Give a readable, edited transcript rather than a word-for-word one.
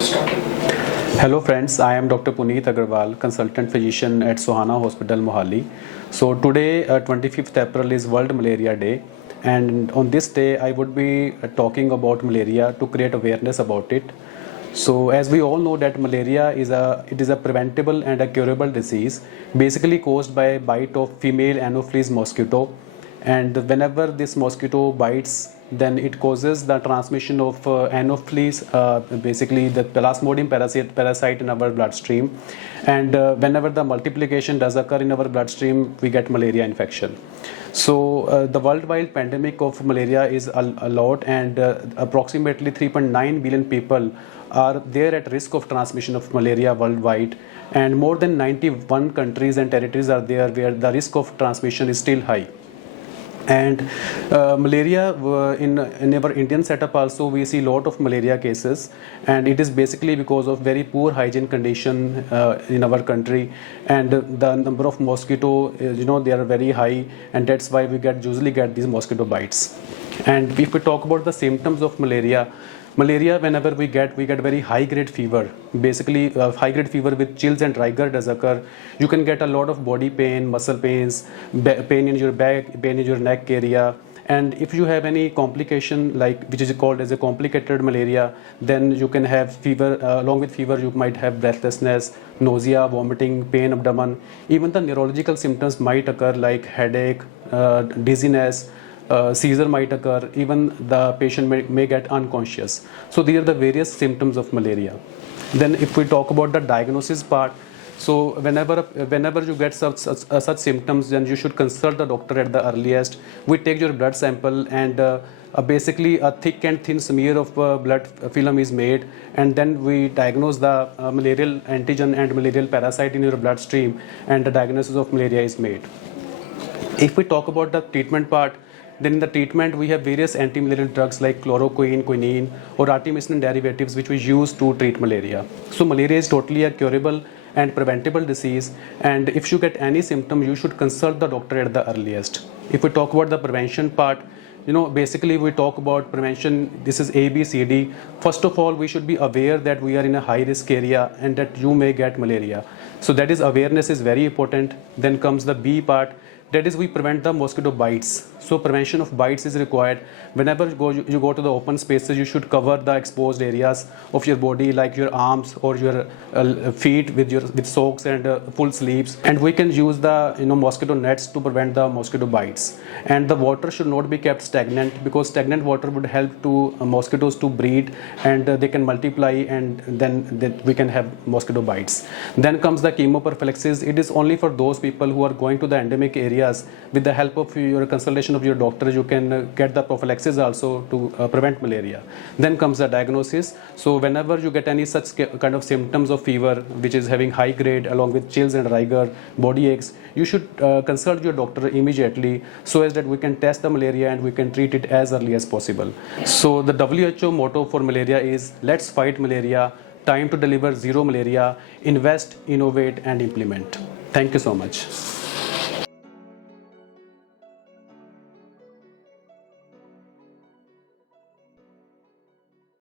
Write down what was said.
Hello friends, I am Dr. Puneet Agarwal, consultant physician at Sohana Hospital, Mohali. So today, 25th April is World Malaria Day, and on this day I would be talking about malaria to create awareness about it. So as we all know that malaria is a preventable and a curable disease, basically caused by a bite of female Anopheles mosquito, and whenever this mosquito bites, then it causes the transmission of Anopheles, basically the plasmodium parasite in our bloodstream, and whenever the multiplication does occur in our bloodstream, we get malaria infection. So the worldwide pandemic of malaria is a lot, and approximately 3.9 billion people are there at risk of transmission of malaria worldwide, and more than 91 countries and territories are there where the risk of transmission is still high. And malaria, in our Indian setup also, we see a lot of malaria cases, and it is basically because of very poor hygiene condition in our country, and the number of mosquito, they are very high, and that's why we usually get these mosquito bites. And if we talk about the symptoms of malaria, whenever we get very high grade fever. Basically high grade fever with chills and rigor does occur. You can get a lot of body pain, muscle pains, pain in your back, pain in your neck area. And if you have any complication, like which is called as a complicated malaria, then you can have fever. Along with fever, you might have breathlessness, nausea, vomiting, pain, abdomen. Even the neurological symptoms might occur like headache, dizziness, seizure might occur, even the patient may get unconscious. So these are the various symptoms of malaria. Then if we talk about the diagnosis part, so whenever you get such symptoms, then you should consult the doctor at the earliest. We take your blood sample, and basically a thick and thin smear of blood film is made, and then we diagnose the malarial antigen and malarial parasite in your bloodstream, and the diagnosis of malaria is made. If we talk about the treatment part, then in the treatment, we have various anti-malarial drugs like chloroquine, quinine, or artemisinin derivatives, which we use to treat malaria. So malaria is totally a curable and preventable disease, and if you get any symptom, you should consult the doctor at the earliest. If we talk about the prevention part, basically we talk about prevention. This is A, B, C, D. First of all, we should be aware that we are in a high risk area and that you may get malaria. So that is, awareness is very important. Then comes the B part. That is, we prevent the mosquito bites. So prevention of bites is required. Whenever you go to the open spaces, you should cover the exposed areas of your body, like your arms or your feet with socks and full sleeves. And we can use the mosquito nets to prevent the mosquito bites. And the water should not be kept stagnant, because stagnant water would help to mosquitoes to breed, and they can multiply, and then we can have mosquito bites. Then comes the chemoprophylaxis. It is only for those people who are going to the endemic area. With the help of your consultation of your doctor, you can get the prophylaxis also to prevent malaria. Then comes the diagnosis. So whenever you get any such kind of symptoms of fever, which is having high grade along with chills and rigor, body aches, you should consult your doctor immediately, so as that we can test the malaria and we can treat it as early as possible. So the WHO motto for malaria is, let's fight malaria, time to deliver zero malaria, invest, innovate and implement. Thank you so much.